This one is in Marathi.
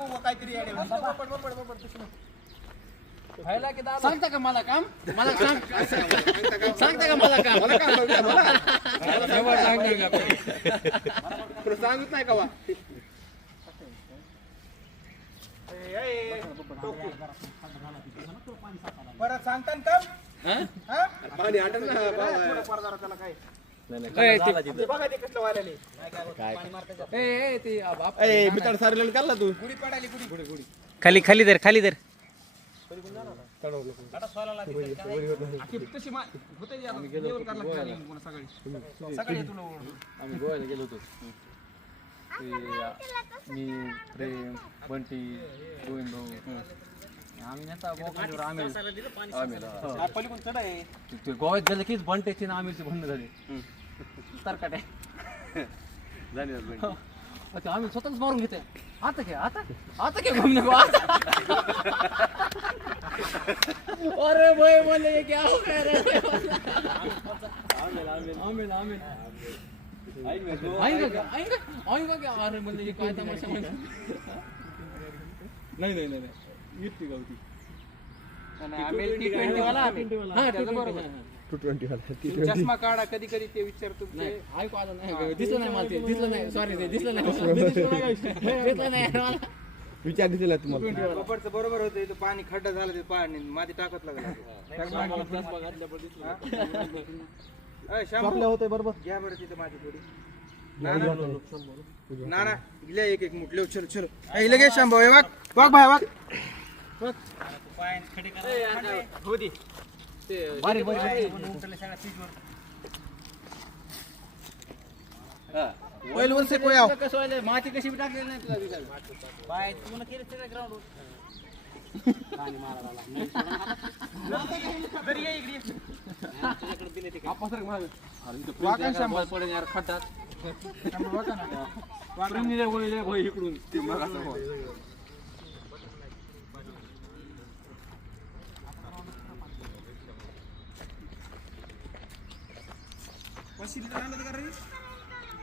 नको काहीतरी येडे. बरोबर. खायला की दादा सांगता का मला काम मला सांगता का मला काम मला काय सांगू मला? तुला सांगत नाही का वा? परत सांगता ना काम? पाणी आटल ना बाबा. त्याला काय बघा ते कसलं वाल्याले. बिचार सारेला काढला तू. गुढी पडाली गुढी. खाली खाली धर खाली धर आम्ही गोव्याला गेलो होतो मी प्रेम बंटी गोविंद भाऊ आम्ही नेता ते गोव्यात झालं कीच बंटेची ना आम्हीची भांडणं झाली तरकाट्या अच्छा आम्ही स्वतःच मारून घेते आता क्या घूम नको अरे भाई बोले ये क्या हो गया रे आमिल आएगा क्या अरे बोले ये काय तमाशा नाही इतकी गावती आम्ही T20 वाला हां बरोबर चष्मा काढा कधी ते विचारतो. ऐकू आलं नाही दिसलं नाही मला ते दिसलं नाही सॉरी ते दिसलं नाही मला विचार दिला तुम्हाला. कपडचं बरोबर होतं इथं पाणी खड्डा झाला ते पाणी माती टाकत लागला. शंभर होते बरोबर घ्या बरं तिथं माझी थोडी ना गेल्या एक मुठले चलो लगेच शंभर वाघ भाई वाघ पहिलं वर्ष कोई आव कसं माती कशी टाकलेली नाही तुला दिसायला बाय तुम्हाला केलं ते ग्राउंड पाणी मारायला शंभर पडेल यार खड्डात इकडून पशी